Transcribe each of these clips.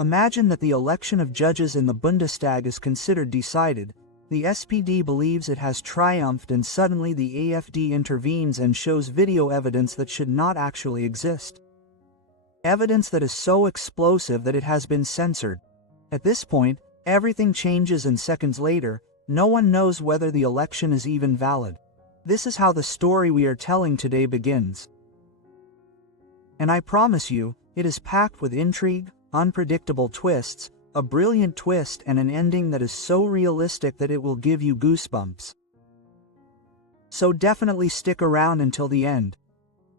Imagine that the election of judges in the Bundestag is considered decided. The SPD believes it has triumphed, and suddenly the AfD intervenes and shows video evidence that should not actually exist. Evidence that is so explosive that it has been censored. At this point, everything changes, and seconds later, no one knows whether the election is even valid. This is how the story we are telling today begins. And I promise you, it is packed with intrigue, unpredictable twists, a brilliant twist, and an ending that is so realistic that it will give you goosebumps. So definitely stick around until the end.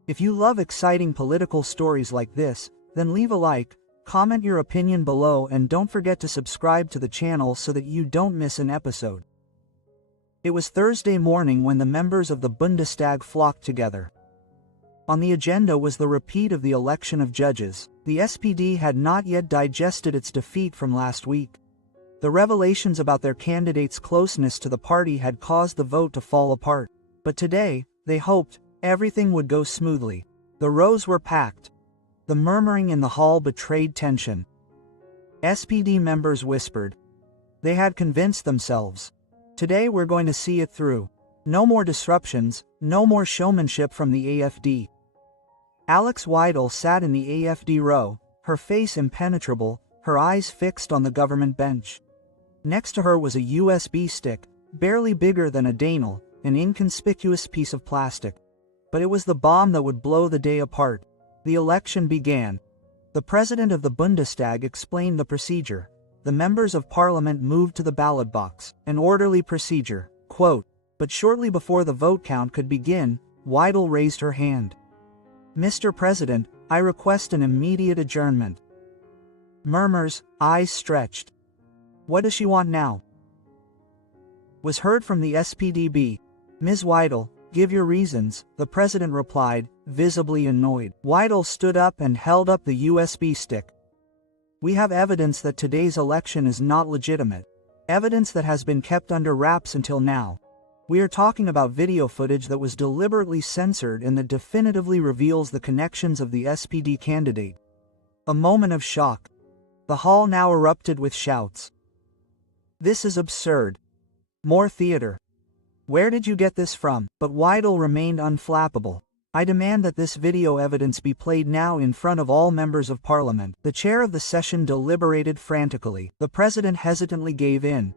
If you love exciting political stories like this, then leave a like, comment your opinion below, and don't forget to subscribe to the channel so that you don't miss an episode. It was Thursday morning when the members of the Bundestag flocked together. On the agenda was the repeat of the election of judges. The SPD had not yet digested its defeat from last week. The revelations about their candidate's closeness to the party had caused the vote to fall apart. But today, they hoped, everything would go smoothly. The rows were packed. The murmuring in the hall betrayed tension. SPD members whispered. They had convinced themselves. Today we're going to see it through. No more disruptions, no more showmanship from the AfD. Alex Weidel sat in the AfD row, her face impenetrable, her eyes fixed on the government bench. Next to her was a USB stick, barely bigger than a Danel, an inconspicuous piece of plastic. But it was the bomb that would blow the day apart. The election began. The president of the Bundestag explained the procedure. The members of parliament moved to the ballot box, an orderly procedure, quote. But shortly before the vote count could begin, Weidel raised her hand. Mr. President, I request an immediate adjournment. Murmurs, eyes stretched. What does she want now? Was heard from the SPDB. Ms. Weidel, give your reasons, the president replied, visibly annoyed. Weidel stood up and held up the USB stick. We have evidence that today's election is not legitimate. Evidence that has been kept under wraps until now. We are talking about video footage that was deliberately censored and that definitively reveals the connections of the SPD candidate. A moment of shock. The hall now erupted with shouts. This is absurd. More theater. Where did you get this from? But Weidel remained unflappable. I demand that this video evidence be played now in front of all members of parliament. The chair of the session deliberated frantically. The president hesitantly gave in.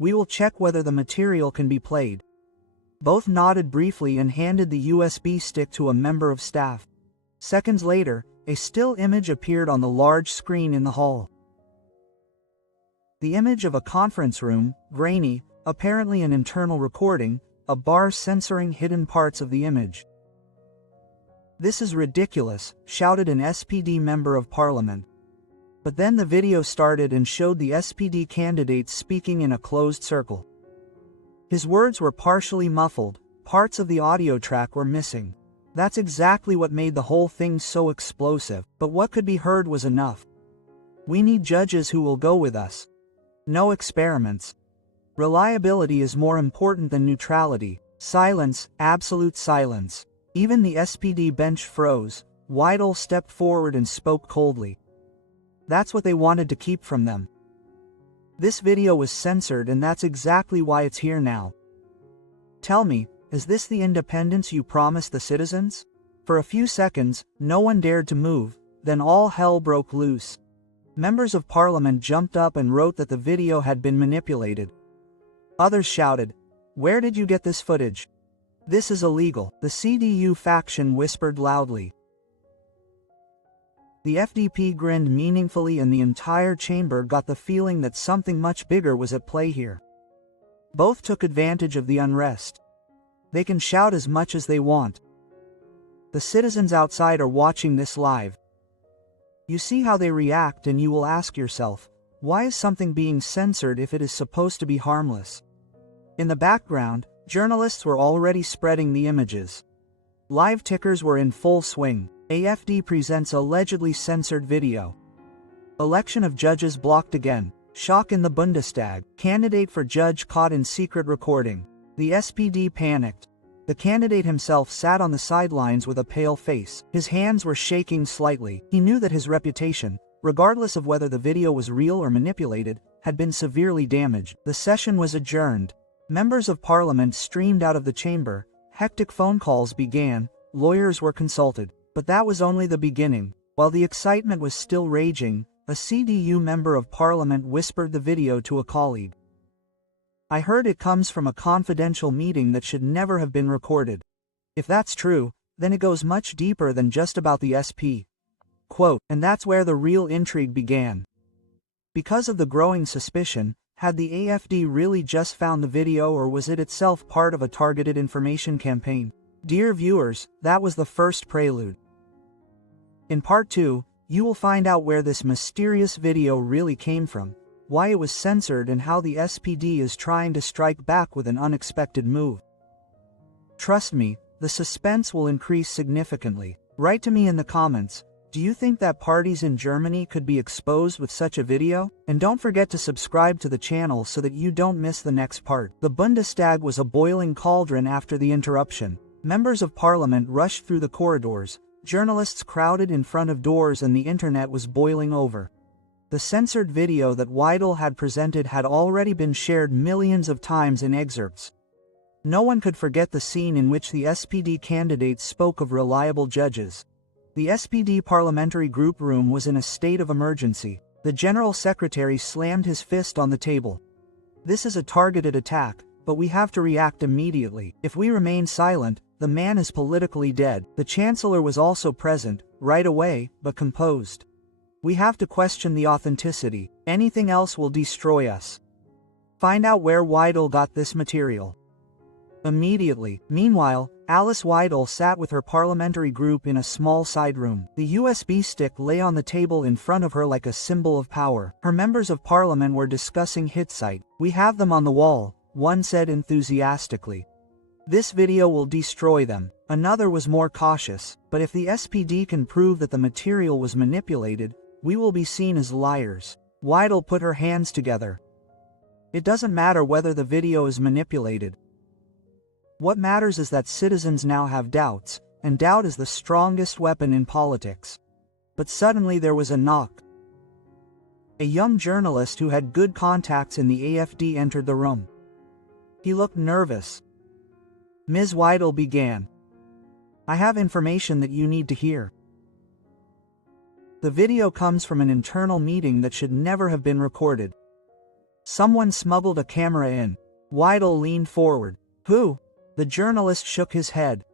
We will check whether the material can be played. Both nodded briefly and handed the USB stick to a member of staff. Seconds later, a still image appeared on the large screen in the hall. The image of a conference room, grainy, apparently an internal recording, a bar censoring hidden parts of the image. This is ridiculous, shouted an SPD member of parliament. But then the video started and showed the SPD candidate speaking in a closed circle. His words were partially muffled, parts of the audio track were missing. That's exactly what made the whole thing so explosive, but what could be heard was enough. We need judges who will go with us. No experiments. Reliability is more important than neutrality. Silence, absolute silence. Even the SPD bench froze. Weidel stepped forward and spoke coldly. That's what they wanted to keep from them. This video was censored, and that's exactly why it's here now. Tell me, is this the independence you promised the citizens? For a few seconds, no one dared to move, then all hell broke loose. Members of parliament jumped up and wrote that the video had been manipulated. Others shouted, "Where did you get this footage? This is illegal." The CDU faction whispered loudly. The FDP grinned meaningfully, and the entire chamber got the feeling that something much bigger was at play here. Both took advantage of the unrest. They can shout as much as they want. The citizens outside are watching this live. You see how they react, and you will ask yourself, why is something being censored if it is supposed to be harmless? In the background, journalists were already spreading the images. Live tickers were in full swing. AfD presents allegedly censored video. Election of judges blocked again. Shock in the Bundestag. Candidate for judge caught in secret recording. The SPD panicked. The candidate himself sat on the sidelines with a pale face. His hands were shaking slightly. He knew that his reputation, regardless of whether the video was real or manipulated, had been severely damaged. The session was adjourned. Members of Parliament streamed out of the chamber, hectic phone calls began, lawyers were consulted. But that was only the beginning. While the excitement was still raging, a CDU member of Parliament whispered the video to a colleague. "I heard it comes from a confidential meeting that should never have been recorded. If that's true, then it goes much deeper than just about the SP." Quote, and that's where the real intrigue began. Because of the growing suspicion, had the AFD really just found the video, or was it itself part of a targeted information campaign? Dear viewers, that was the first prelude. In part 2, you will find out where this mysterious video really came from, why it was censored, and how the SPD is trying to strike back with an unexpected move. Trust me, the suspense will increase significantly. Write to me in the comments, do you think that parties in Germany could be exposed with such a video? And don't forget to subscribe to the channel so that you don't miss the next part. The Bundestag was a boiling cauldron after the interruption. Members of Parliament rushed through the corridors, journalists crowded in front of doors, and the internet was boiling over. The censored video that Weidel had presented had already been shared millions of times in excerpts. No one could forget the scene in which the SPD candidate spoke of reliable judges. The SPD parliamentary group room was in a state of emergency. The General Secretary slammed his fist on the table. "This is a targeted attack, but we have to react immediately. If we remain silent, the man is politically dead." The Chancellor was also present, right away, but composed. "We have to question the authenticity. Anything else will destroy us." Find out where Weidel got this material immediately. Meanwhile, Alice Weidel sat with her parliamentary group in a small side room. The USB stick lay on the table in front of her like a symbol of power. Her members of parliament were discussing Hitzeit. "We have them on the wall," one said enthusiastically. "This video will destroy them." Another was more cautious. "But if the SPD can prove that the material was manipulated, we will be seen as liars." Weidel put her hands together. "It doesn't matter whether the video is manipulated. What matters is that citizens now have doubts, and doubt is the strongest weapon in politics." But suddenly there was a knock. A young journalist who had good contacts in the AFD entered the room. He looked nervous. Ms. Weidel began. "I have information that you need to hear. The video comes from an internal meeting that should never have been recorded. Someone smuggled a camera in." Weidel leaned forward. "Who?" The journalist shook his head.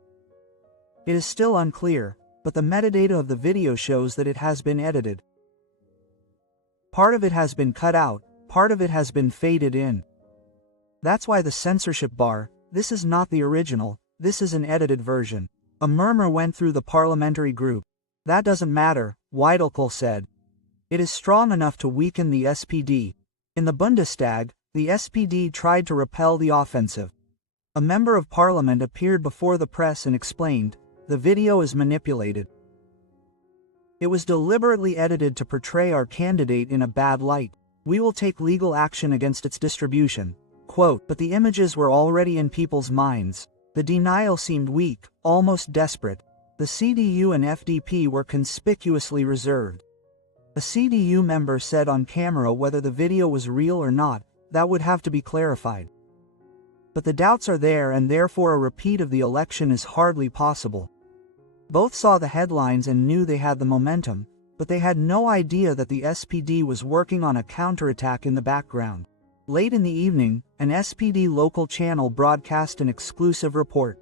"It is still unclear, but the metadata of the video shows that it has been edited. Part of it has been cut out, part of it has been faded in. That's why the censorship bar. This is not the original, this is an edited version." A murmur went through the parliamentary group. "That doesn't matter," Weidel said. "It is strong enough to weaken the SPD." In the Bundestag, the SPD tried to repel the offensive. A member of parliament appeared before the press and explained, "The video is manipulated. It was deliberately edited to portray our candidate in a bad light. We will take legal action against its distribution." Quote, but the images were already in people's minds. The denial seemed weak, almost desperate. The CDU and FDP were conspicuously reserved. A CDU member said on camera whether the video was real or not, that would have to be clarified. But the doubts are there, and therefore a repeat of the election is hardly possible. Both saw the headlines and knew they had the momentum, but they had no idea that the SPD was working on a counterattack in the background. Late in the evening, an SPD local channel broadcast an exclusive report.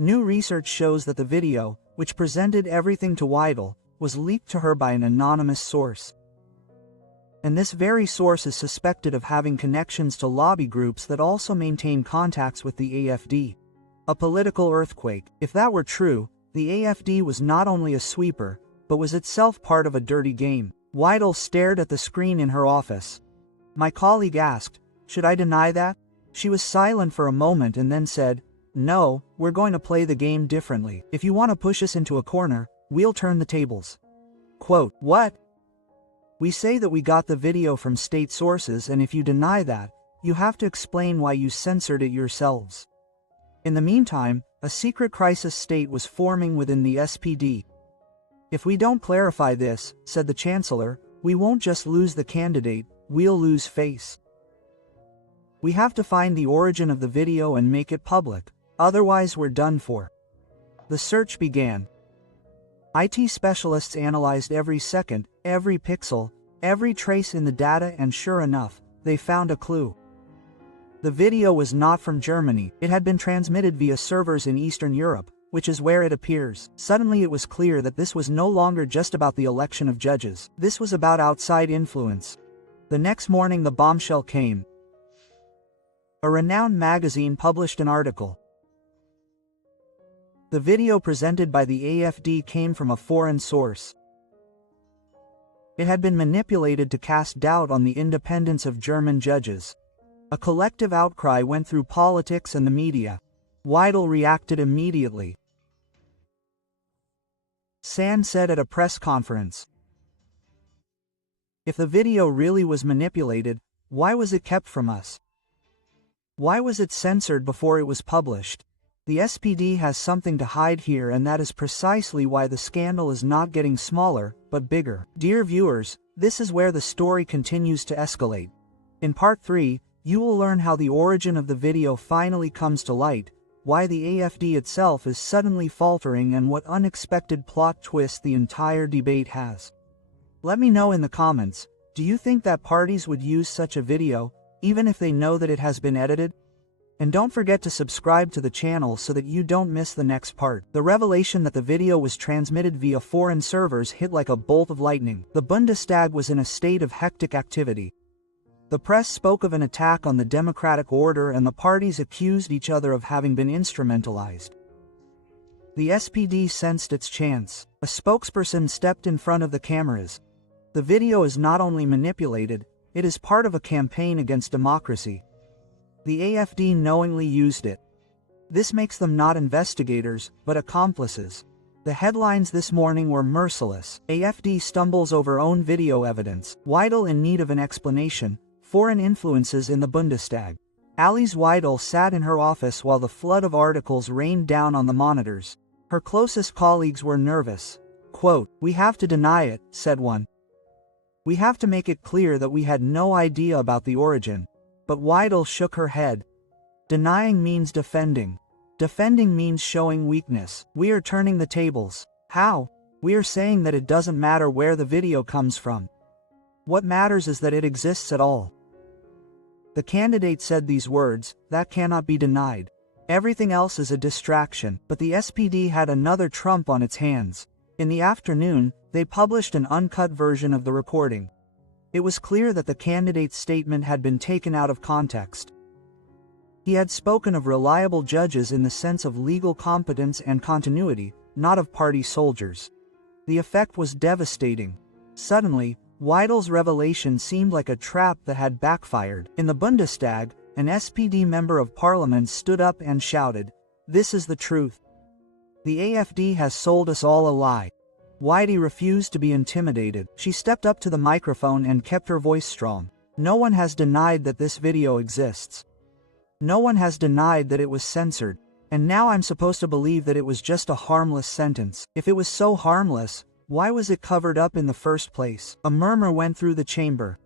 New research shows that the video, which presented everything to Weidel, was leaked to her by an anonymous source. And this very source is suspected of having connections to lobby groups that also maintain contacts with the AFD. A political earthquake. If that were true, the AFD was not only a sweeper, but was itself part of a dirty game. Weidel stared at the screen in her office. My colleague asked, "Should I deny that?" She was silent for a moment and then said, "No, we're going to play the game differently. If you want to push us into a corner, we'll turn the tables." Quote, "What? We say that we got the video from state sources, and if you deny that, you have to explain why you censored it yourselves." In the meantime, a secret crisis state was forming within the SPD. "If we don't clarify this," said the Chancellor, "we won't just lose the candidate, we'll lose face. We have to find the origin of the video and make it public, otherwise we're done for." The search began. IT specialists analyzed every second, every pixel, every trace in the data, and sure enough, they found a clue. The video was not from Germany. It had been transmitted via servers in Eastern Europe, which is where it appears. Suddenly it was clear that this was no longer just about the election of judges. This was about outside influence. The next morning the bombshell came. A renowned magazine published an article. The video presented by the AfD came from a foreign source. It had been manipulated to cast doubt on the independence of German judges. A collective outcry went through politics and the media. Weidel reacted immediately. Sand said at a press conference, "If the video really was manipulated, why was it kept from us? Why was it censored before it was published? The SPD has something to hide here, and that is precisely why the scandal is not getting smaller, but bigger." Dear viewers, this is where the story continues to escalate. In Part 3, you will learn how the origin of the video finally comes to light, why the AfD itself is suddenly faltering, and what unexpected plot twist the entire debate has. Let me know in the comments, do you think that parties would use such a video, even if they know that it has been edited? And don't forget to subscribe to the channel so that you don't miss the next part. The revelation that the video was transmitted via foreign servers hit like a bolt of lightning. The Bundestag was in a state of hectic activity. The press spoke of an attack on the democratic order, and the parties accused each other of having been instrumentalized. The SPD sensed its chance. A spokesperson stepped in front of the cameras. The video is not only manipulated, it is part of a campaign against democracy. The AfD knowingly used it. This makes them not investigators, but accomplices. The headlines this morning were merciless. AfD stumbles over own video evidence. Weidel in need of an explanation. Foreign influences in the Bundestag. Alice Weidel sat in her office while the flood of articles rained down on the monitors. Her closest colleagues were nervous. Quote, "We have to deny it," said one. "We have to make it clear that we had no idea about the origin." But Weidel shook her head. "Denying means defending. Defending means showing weakness. We are turning the tables." "How?" "We are saying that it doesn't matter where the video comes from. What matters is that it exists at all." The candidate said these words, "That cannot be denied. Everything else is a distraction." But the SPD had another trump on its hands. In the afternoon, they published an uncut version of the recording. It was clear that the candidate's statement had been taken out of context. He had spoken of reliable judges in the sense of legal competence and continuity, not of party soldiers. The effect was devastating. Suddenly, Weidel's revelation seemed like a trap that had backfired. In the Bundestag, an SPD member of parliament stood up and shouted, "This is the truth. The AfD has sold us all a lie." Weidel refused to be intimidated. She stepped up to the microphone and kept her voice strong. "No one has denied that this video exists. No one has denied that it was censored. And now I'm supposed to believe that it was just a harmless sentence. If it was so harmless, why was it covered up in the first place?" A murmur went through the chamber.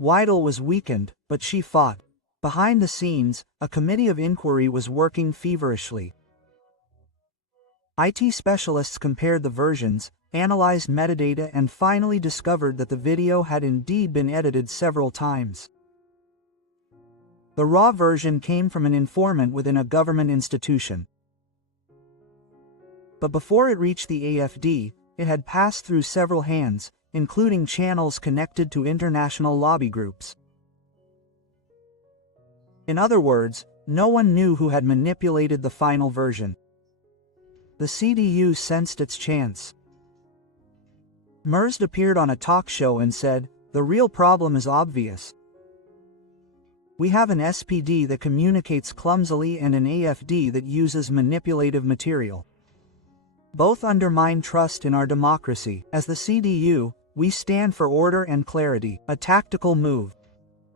Weidel was weakened, but she fought. Behind the scenes, a committee of inquiry was working feverishly. IT specialists compared the versions, analyzed metadata, and finally discovered that the video had indeed been edited several times. The raw version came from an informant within a government institution. But before it reached the AfD, it had passed through several hands, including channels connected to international lobby groups. In other words, no one knew who had manipulated the final version. The CDU sensed its chance. Merz appeared on a talk show and said, "The real problem is obvious. We have an SPD that communicates clumsily and an AfD that uses manipulative material. Both undermine trust in our democracy. As the CDU, we stand for order and clarity, a tactical move.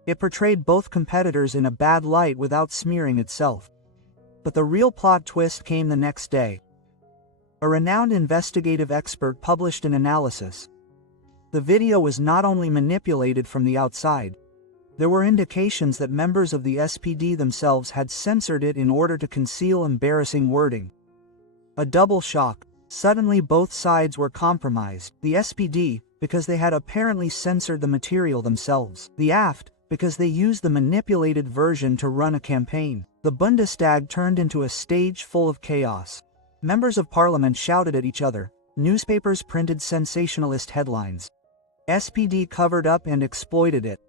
It portrayed both competitors in a bad light without smearing itself. But the real plot twist came the next day. A renowned investigative expert published an analysis. The video was not only manipulated from the outside. There were indications that members of the SPD themselves had censored it in order to conceal embarrassing wording. A double shock. Suddenly both sides were compromised. The SPD, because they had apparently censored the material themselves. The AfD, because they used the manipulated version to run a campaign. The Bundestag turned into a stage full of chaos. Members of parliament shouted at each other. Newspapers printed sensationalist headlines. SPD covered up and exploited it.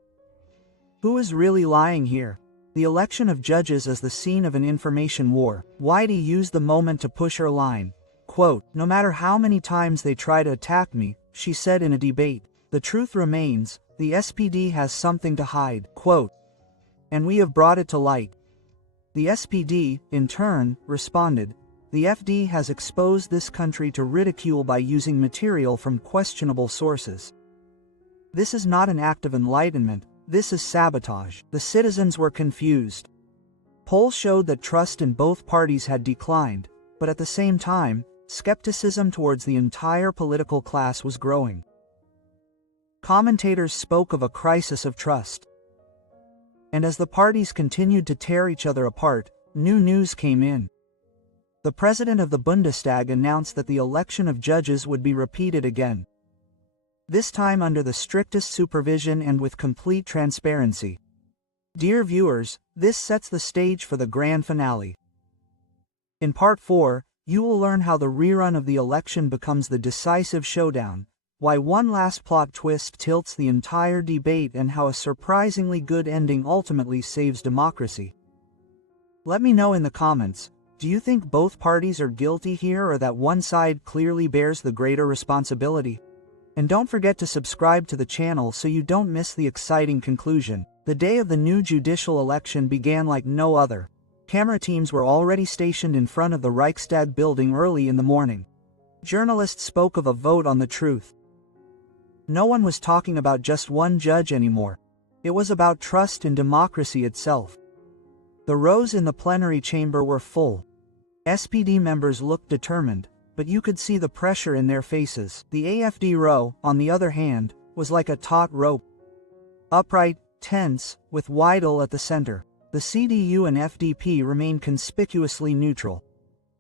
Who is really lying here? The election of judges as the scene of an information war. Weidel used the moment to push her line. Quote, "No matter how many times they try to attack me," she said in a debate, "the truth remains, the SPD has something to hide." Quote, "And we have brought it to light." The SPD, in turn, responded, "The FD has exposed this country to ridicule by using material from questionable sources. This is not an act of enlightenment, this is sabotage." The citizens were confused. Polls showed that trust in both parties had declined, but at the same time, skepticism towards the entire political class was growing. Commentators spoke of a crisis of trust. And as the parties continued to tear each other apart, new news came in. The president of the Bundestag announced that the election of judges would be repeated again. This time under the strictest supervision and with complete transparency. Dear viewers, this sets the stage for the grand finale. In Part 4, you will learn how the rerun of the election becomes the decisive showdown, why one last plot twist tilts the entire debate, and how a surprisingly good ending ultimately saves democracy. Let me know in the comments, do you think both parties are guilty here or that one side clearly bears the greater responsibility? And don't forget to subscribe to the channel so you don't miss the exciting conclusion. The day of the new judicial election began like no other. Camera teams were already stationed in front of the Reichstag building early in the morning. Journalists spoke of a vote on the truth. No one was talking about just one judge anymore. It was about trust in democracy itself. The rows in the plenary chamber were full. SPD members looked determined, but you could see the pressure in their faces. The AfD row, on the other hand, was like a taut rope. Upright, tense, with Weidel at the center. The CDU and FDP remained conspicuously neutral.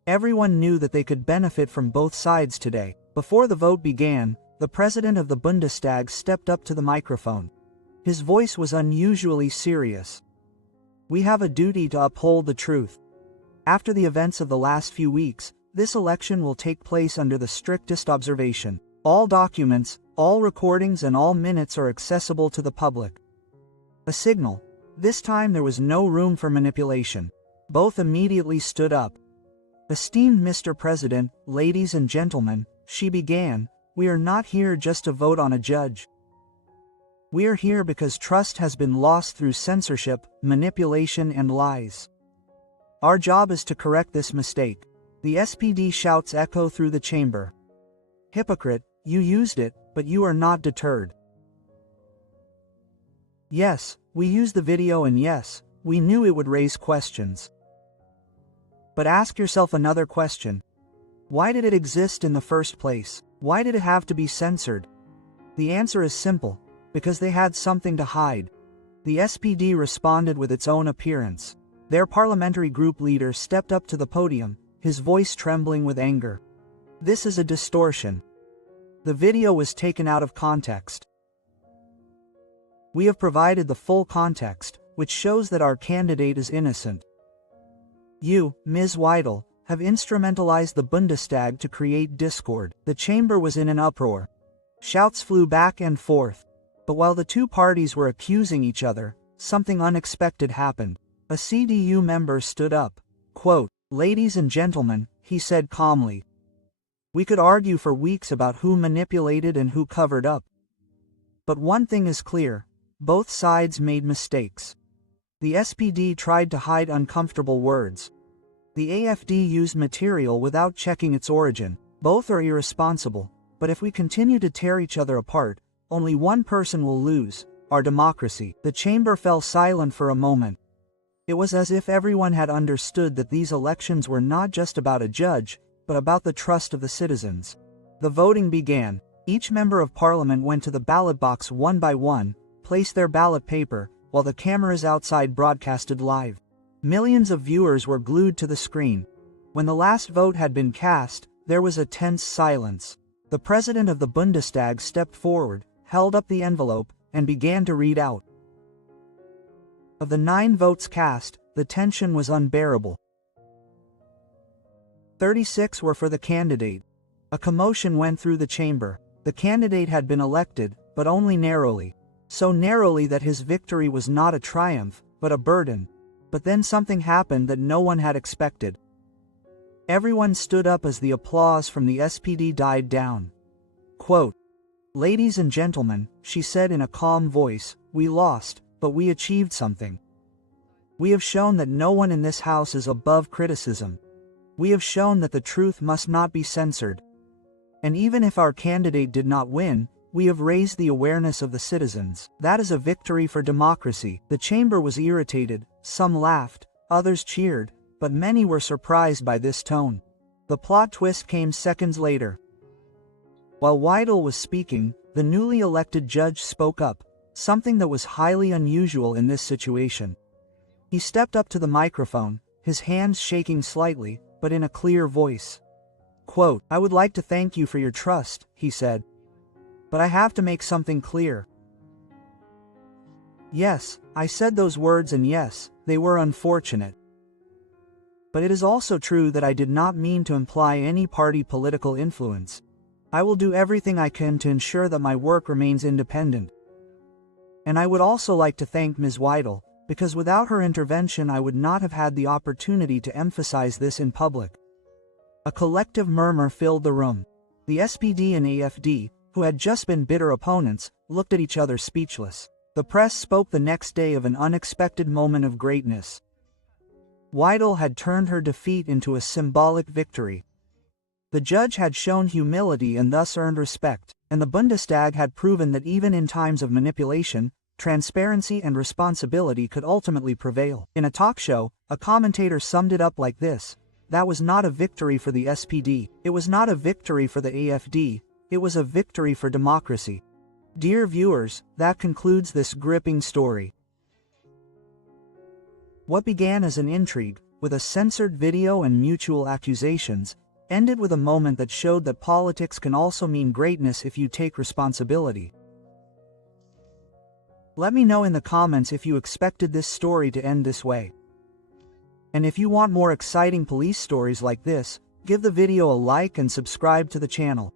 Everyone knew that they could benefit from both sides today. Before the vote began, the president of the Bundestag stepped up to the microphone. His voice was unusually serious. "We have a duty to uphold the truth. After the events of the last few weeks, this election will take place under the strictest observation. All documents, all recordings and all minutes are accessible to the public." A signal. This time there was no room for manipulation. Both immediately stood up. "Esteemed Mr. President, ladies and gentlemen," she began, "we are not here just to vote on a judge. We are here because trust has been lost through censorship, manipulation and lies. Our job is to correct this mistake." The SPD shouts echo through the chamber. "Hypocrite, you used it, but you are not deterred. Yes, we used the video and yes, we knew it would raise questions. But ask yourself another question. Why did it exist in the first place? Why did it have to be censored? The answer is simple, because they had something to hide." The SPD responded with its own appearance. Their parliamentary group leader stepped up to the podium, his voice trembling with anger. "This is a distortion. The video was taken out of context. We have provided the full context, which shows that our candidate is innocent. You, Ms. Weidel, have instrumentalized the Bundestag to create discord." The chamber was in an uproar. Shouts flew back and forth. But while the two parties were accusing each other, something unexpected happened. A CDU member stood up. Quote, "Ladies and gentlemen," he said calmly. "We could argue for weeks about who manipulated and who covered up. But one thing is clear. Both sides made mistakes. The SPD tried to hide uncomfortable words. The AfD used material without checking its origin. Both are irresponsible, but if we continue to tear each other apart, only one person will lose, our democracy." The chamber fell silent for a moment. It was as if everyone had understood that these elections were not just about a judge, but about the trust of the citizens. The voting began. Each member of parliament went to the ballot box one by one, placed their ballot paper, while the cameras outside broadcasted live. Millions of viewers were glued to the screen. When the last vote had been cast, there was a tense silence. The president of the Bundestag stepped forward, held up the envelope, and began to read out. Of the 9 votes cast, the tension was unbearable. 36 were for the candidate. A commotion went through the chamber. The candidate had been elected, but only narrowly. So narrowly that his victory was not a triumph, but a burden. But then something happened that no one had expected. Everyone stood up as the applause from the SPD died down. Quote, "Ladies and gentlemen," she said in a calm voice, "we lost, but we achieved something. We have shown that no one in this house is above criticism. We have shown that the truth must not be censored. And even if our candidate did not win, we have raised the awareness of the citizens. That is a victory for democracy." The chamber was irritated, some laughed, others cheered, but many were surprised by this tone. The plot twist came seconds later. While Weidel was speaking, the newly elected judge spoke up, something that was highly unusual in this situation. He stepped up to the microphone, his hands shaking slightly, but in a clear voice. Quote, "I would like to thank you for your trust," he said. "But I have to make something clear. Yes, I said those words, and yes, they were unfortunate. But it is also true that I did not mean to imply any party political influence. I will do everything I can to ensure that my work remains independent. And I would also like to thank Ms. Weidel, because without her intervention I would not have had the opportunity to emphasize this in public." A collective murmur filled the room. The SPD and AfD, who had just been bitter opponents, looked at each other speechless. The press spoke the next day of an unexpected moment of greatness. Weidel had turned her defeat into a symbolic victory. The judge had shown humility and thus earned respect, and the Bundestag had proven that even in times of manipulation, transparency and responsibility could ultimately prevail. In a talk show, a commentator summed it up like this: "That was not a victory for the SPD, it was not a victory for the AfD, it was a victory for democracy." Dear viewers, that concludes this gripping story. What began as an intrigue, with a censored video and mutual accusations, ended with a moment that showed that politics can also mean greatness if you take responsibility. Let me know in the comments if you expected this story to end this way. And if you want more exciting police stories like this, give the video a like and subscribe to the channel.